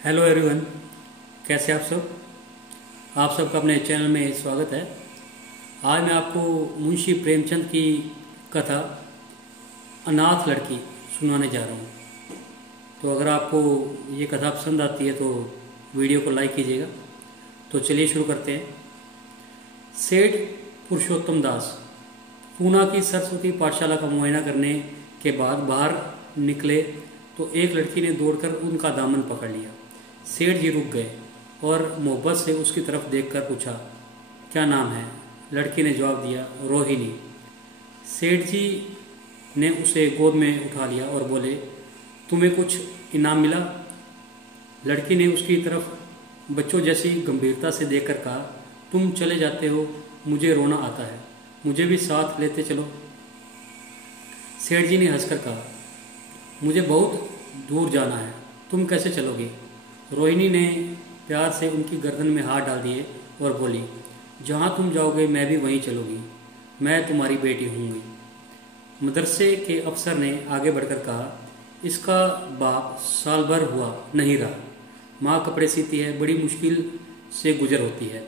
Hello everyone, कैसे आप सब। आप सबका अपने चैनल में स्वागत है। आज मैं आपको मुंशी प्रेमचंद की कथा अनाथ लड़की सुनाने जा रहा हूँ। तो अगर आपको ये कथा पसंद आती है तो वीडियो को लाइक कीजिएगा। तो चलिए शुरू करते हैं। सेठ पुरुषोत्तम दास पूना की सरस्वती पाठशाला का मुआयना करने के बाद बाहर निकले तो एक लड़की ने दौड़कर उनका दामन पकड़ लिया। सेठ जी रुक गए और मोहब्बत से उसकी तरफ देखकर पूछा, क्या नाम है? लड़की ने जवाब दिया, रोहिणी। सेठ जी ने उसे गोद में उठा लिया और बोले, तुम्हें कुछ इनाम मिला? लड़की ने उसकी तरफ बच्चों जैसी गंभीरता से देखकर कहा, तुम चले जाते हो, मुझे रोना आता है, मुझे भी साथ लेते चलो। सेठ जी ने हंसकर कहा, मुझे बहुत दूर जाना है, तुम कैसे चलोगे? रोहिणी ने प्यार से उनकी गर्दन में हाथ डाल दिए और बोली, जहाँ तुम जाओगे मैं भी वहीं चलूँगी, मैं तुम्हारी बेटी होंगी। मदरसे के अफसर ने आगे बढ़कर कहा, इसका बाप साल भर हुआ नहीं रहा, माँ कपड़े सीती है, बड़ी मुश्किल से गुजर होती है।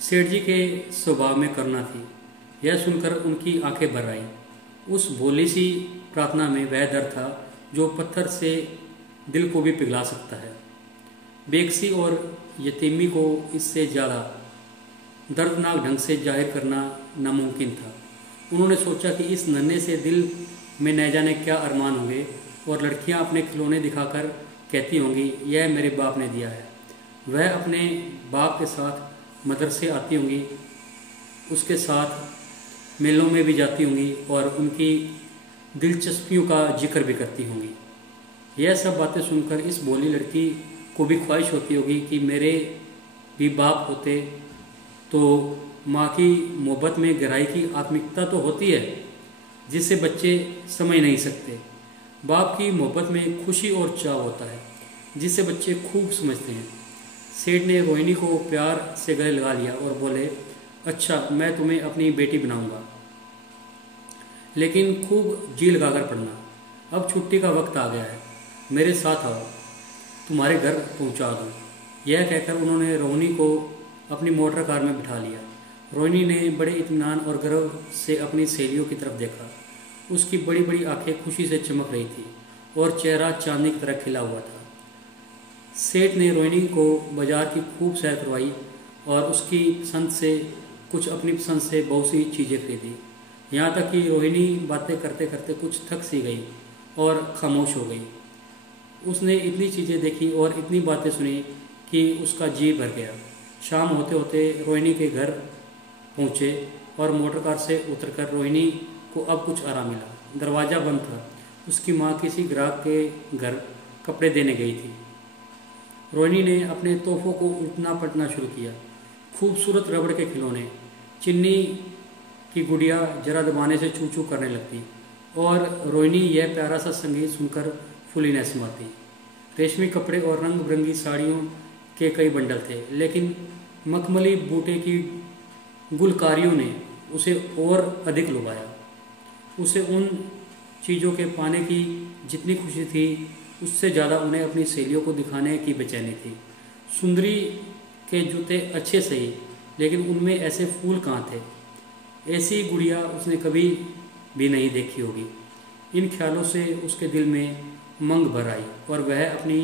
सेठ जी के स्वभाव में करुणा थी। यह सुनकर उनकी आंखें भर आईं। उस भोली सी प्रार्थना में वह दर्द था जो पत्थर से दिल को भी पिघला सकता है। बेकसी और यतीमी को इससे ज़्यादा दर्दनाक ढंग से जाहिर करना नामुमकिन था। उन्होंने सोचा कि इस नन्हे से दिल में न जाने क्या अरमान होंगे और लड़कियां अपने खिलौने दिखाकर कहती होंगी, यह मेरे बाप ने दिया है। वह अपने बाप के साथ मदरसे आती होंगी, उसके साथ मेलों में भी जाती होंगी और उनकी दिलचस्पियों का जिक्र भी करती होंगी। यह सब बातें सुनकर इस भोली लड़की को भी ख्वाहिश होती होगी कि मेरे भी बाप होते तो। माँ की मोहब्बत में गहराई की आत्मिकता तो होती है जिसे बच्चे समझ नहीं सकते। बाप की मोहब्बत में खुशी और चाव होता है जिसे बच्चे खूब समझते हैं। सेठ ने रोहिणी को प्यार से गले लगा लिया और बोले, अच्छा, मैं तुम्हें अपनी बेटी बनाऊंगा, लेकिन खूब जी लगाकर पढ़ना। अब छुट्टी का वक्त आ गया है, मेरे साथ आओ, तुम्हारे घर पहुंचा दूँ। यह कहकर उन्होंने रोहिणी को अपनी मोटर कार में बिठा लिया। रोहिणी ने बड़े इत्मीनान और गर्व से अपनी सहेलियों की तरफ देखा। उसकी बड़ी बड़ी आंखें खुशी से चमक रही थी और चेहरा चांदी की तरह खिला हुआ था। सेठ ने रोहिणी को बाजार की खूब सैर करवाई और उसकी पसंद से कुछ अपनी पसंद से बहुत सी चीज़ें खरीदी। यहाँ तक कि रोहिणी बातें करते करते कुछ थक सी गई और खामोश हो गई। उसने इतनी चीज़ें देखी और इतनी बातें सुनी कि उसका जी भर गया। शाम होते होते रोहिणी के घर पहुँचे और मोटर कार से उतरकर रोहिणी को अब कुछ आराम मिला। दरवाज़ा बंद था। उसकी माँ किसी ग्राहक के घर कपड़े देने गई थी। रोहिणी ने अपने तोहफों को उल्टना पलटना शुरू किया। खूबसूरत रबड़ के खिलौने, चिन्नी की गुड़िया जरा दबाने से चू चू करने लगती और रोहिणी यह प्यारा सा संगीत सुनकर फूली न समाती। रेशमी कपड़े और रंग बिरंगी साड़ियों के कई बंडल थे, लेकिन मखमली बूटे की गुलकारियों ने उसे और अधिक लुभाया। उसे उन चीज़ों के पाने की जितनी खुशी थी, उससे ज़्यादा उन्हें अपनी सहेलियों को दिखाने की बेचैनी थी। सुंदरी के जूते अच्छे सही, लेकिन उनमें ऐसे फूल कहाँ थे? ऐसी गुड़िया उसने कभी भी नहीं देखी होगी। इन ख्यालों से उसके दिल में उमंग भर आई और वह अपनी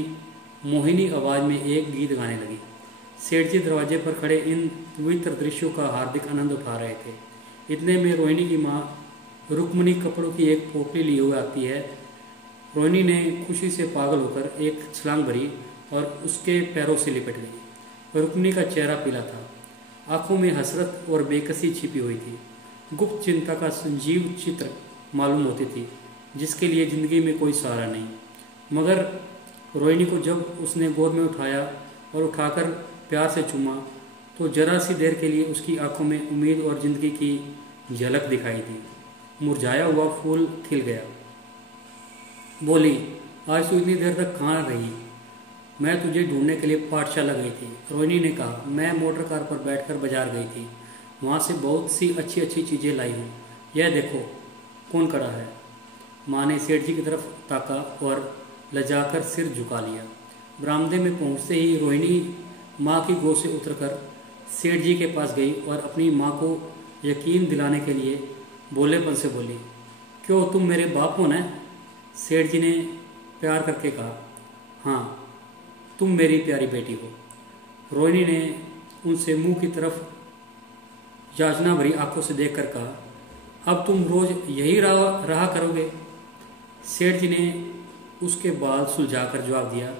मोहिनी आवाज़ में एक गीत गाने लगी। सेठ जी दरवाजे पर खड़े इन पवित्र दृश्यों का हार्दिक आनंद उठा रहे थे। इतने में रोहिणी की माँ रुक्मणी कपड़ों की एक पोटली लिए हुए आती है। रोहिणी ने खुशी से पागल होकर एक छलांग भरी और उसके पैरों से लिपट गई। रुक्मणी का चेहरा पीला था, आंखों में हसरत और बेकसी छिपी हुई थी। गुप्त चिंता का संजीव चित्र मालूम होती थी, जिसके लिए जिंदगी में कोई सहारा नहीं। मगर रोहिणी को जब उसने गोद में उठाया और उठाकर प्यार से चूमा तो जरा सी देर के लिए उसकी आंखों में उम्मीद और ज़िंदगी की झलक दिखाई दी। मुरझाया हुआ फूल खिल गया। बोली, आज तू इतनी देर तक कहाँ रही? मैं तुझे ढूंढने के लिए पाठशाला गई थी। रोहिणी ने कहा, मैं मोटर कार पर बैठकर बाजार गई थी, वहाँ से बहुत सी अच्छी अच्छी चीज़ें लाई हूँ। यह देखो कौन खड़ा है। माँ ने सेठ जी की तरफ ताका और लजाकर सिर झुका लिया। बरामदे में पहुंचते ही रोहिणी माँ की गोद से उतरकर सेठ जी के पास गई और अपनी माँ को यकीन दिलाने के लिए भोलेपन से बोली, क्यों तुम मेरे बाप हो ना? सेठ जी ने प्यार करके कहा, हाँ तुम मेरी प्यारी बेटी हो। रोहिणी ने उनसे मुंह की तरफ याचना भरी आंखों से देखकर कहा, अब तुम रोज यही रहा करोगे? सेठ जी ने उसके बाल सुलझाकर जवाब दिया,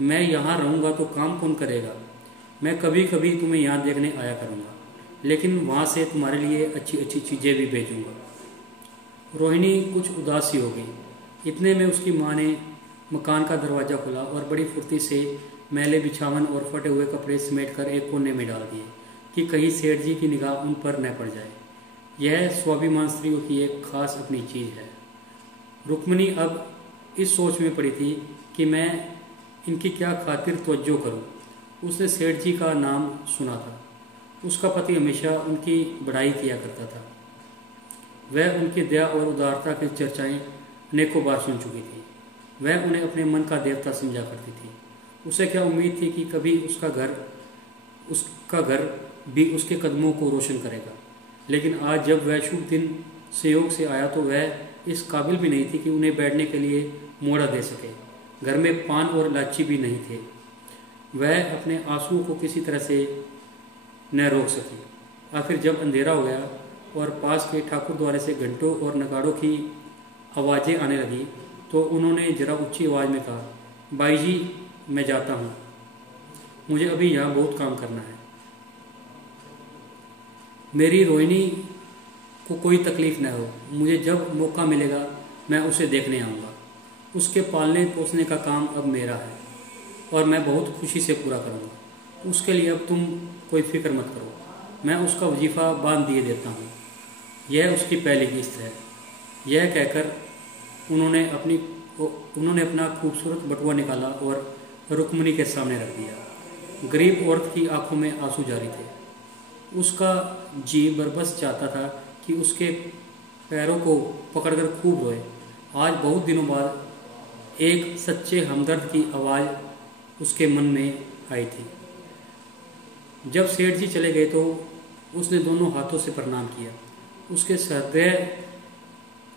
मैं यहाँ रहूँगा तो काम कौन करेगा? मैं कभी कभी तुम्हें यहाँ देखने आया करूँगा, लेकिन वहाँ से तुम्हारे लिए अच्छी अच्छी चीज़ें भी भेजूँगा। रोहिणी कुछ उदास सी हो गई। इतने में उसकी माँ ने मकान का दरवाज़ा खोला और बड़ी फुर्ती से मैले बिछावन और फटे हुए कपड़े समेटकर एक कोने में डाल दिए कि कहीं सेठ जी की निगाह उन पर न पड़ जाए। यह स्वाभिमान स्त्रियों की एक खास अपनी चीज़ है। रुक्मिणी अब इस सोच में पड़ी थी कि मैं इनकी क्या खातिर तवज्जो करूं। उसने सेठ जी का नाम सुना था। उसका पति हमेशा उनकी बढ़ाई किया करता था। वह उनकी दया और उदारता की चर्चाएं अनेकों बार सुन चुकी थी। वह उन्हें अपने मन का देवता समझा करती थी। उसे क्या उम्मीद थी कि कभी उसका घर भी उसके कदमों को रोशन करेगा। लेकिन आज जब वह शुभ दिन संयोग से आया तो वह इस काबिल भी नहीं थी कि उन्हें बैठने के लिए मोड़ा दे सके। घर में पान और लाची भी नहीं थे। वह अपने आंसुओं को किसी तरह से न रोक सकी। आखिर जब अंधेरा हो गया और पास के ठाकुर द्वारे से घंटों और नगाड़ों की आवाज़ें आने लगी तो उन्होंने जरा ऊंची आवाज़ में कहा, बाई जी मैं जाता हूँ, मुझे अभी यहाँ बहुत काम करना है। मेरी रोहिणी को कोई तकलीफ न हो। मुझे जब मौका मिलेगा मैं उसे देखने आऊँगा। उसके पालने पोसने का काम अब मेरा है और मैं बहुत खुशी से पूरा करूँगा। उसके लिए अब तुम कोई फिक्र मत करो, मैं उसका वजीफ़ा बांध दिए देता हूँ। यह उसकी पहली किस्त है। यह कहकर उन्होंने अपना खूबसूरत बटुआ निकाला और रुक्मिणी के सामने रख दिया। गरीब औरत की आंखों में आंसू जारी थे। उसका जी बरबस चाहता था कि उसके पैरों को पकड़कर खूब रोए। आज बहुत दिनों बाद एक सच्चे हमदर्द की आवाज़ उसके मन में आई थी। जब सेठ जी चले गए तो उसने दोनों हाथों से प्रणाम किया। उसके हृदय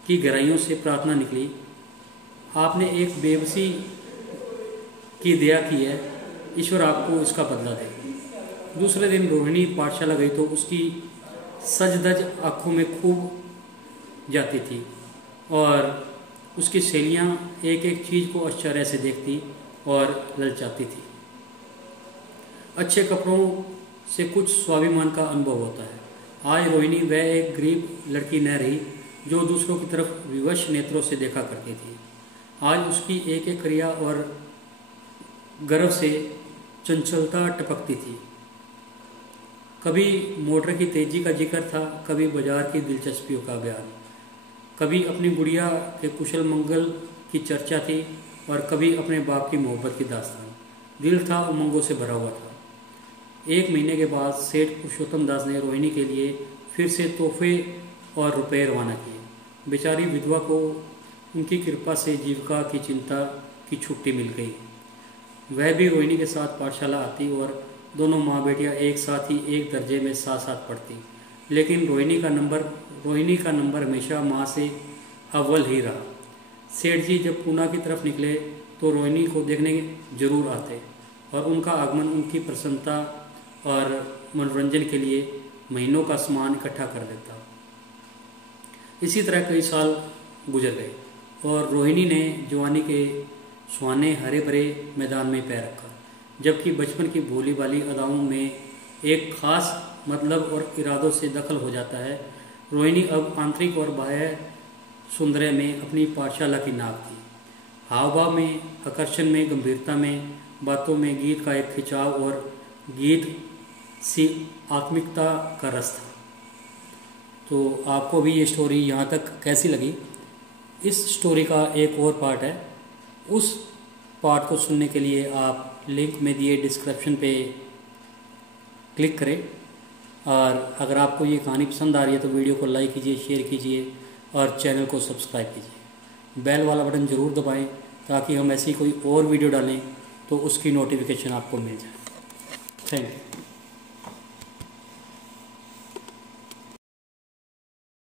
की गहराइयों से प्रार्थना निकली, आपने एक बेबसी की दया की है, ईश्वर आपको इसका बदला दे। दूसरे दिन रोहिणी पाठशाला गई तो उसकी सजधज आँखों में खूब जाती थी और उसकी सहेलियाँ एक एक चीज़ को आश्चर्य से देखती और ललचाती थी। अच्छे कपड़ों से कुछ स्वाभिमान का अनुभव होता है। आज रोहिणी वह एक गरीब लड़की न रही जो दूसरों की तरफ विवश नेत्रों से देखा करती थी। आज उसकी एक एक क्रिया और गर्व से चंचलता टपकती थी। कभी मोटर की तेजी का जिक्र था, कभी बाजार की दिलचस्पियों का बयान, कभी अपनी गुड़िया के कुशल मंगल की चर्चा थी और कभी अपने बाप की मोहब्बत की दास्तान। दिल था उमंगों से भरा हुआ था। 1 महीने के बाद सेठ पुरुषोत्तम दास ने रोहिणी के लिए फिर से तोहफे और रुपए रवाना किए। बेचारी विधवा को उनकी कृपा से जीविका की चिंता की छुट्टी मिल गई। वह भी रोहिणी के साथ पाठशाला आती और दोनों माँ बेटियाँ एक साथ ही एक दर्जे में साथ साथ पढ़ती। लेकिन रोहिणी का नंबर हमेशा माँ से अव्वल ही रहा। सेठ जी जब पूना की तरफ निकले तो रोहिणी को देखने जरूर आते और उनका आगमन उनकी प्रसन्नता और मनोरंजन के लिए महीनों का सामान इकट्ठा कर देता। इसी तरह कई साल गुजर गए और रोहिणी ने जवानी के सुहाने हरे भरे मैदान में पैर रखा, जबकि बचपन की भोली भाली अदाओं में एक खास मतलब और इरादों से दखल हो जाता है। रोहिणी अब आंतरिक और बाह्य सौंदर्य में अपनी पाठशाला की नाक थी। हाव भाव में, आकर्षण में, गंभीरता में, बातों में गीत का एक खिंचाव और गीत सी आत्मिकता का रस था। तो आपको भी ये स्टोरी यहाँ तक कैसी लगी? इस स्टोरी का एक और पार्ट है, उस पार्ट को सुनने के लिए आप लिंक में दिए डिस्क्रिप्शन पे क्लिक करें। और अगर आपको ये कहानी पसंद आ रही है तो वीडियो को लाइक कीजिए, शेयर कीजिए और चैनल को सब्सक्राइब कीजिए। बेल वाला बटन ज़रूर दबाएं ताकि हम ऐसी कोई और वीडियो डालें तो उसकी नोटिफिकेशन आपको मिल जाए। Thank you.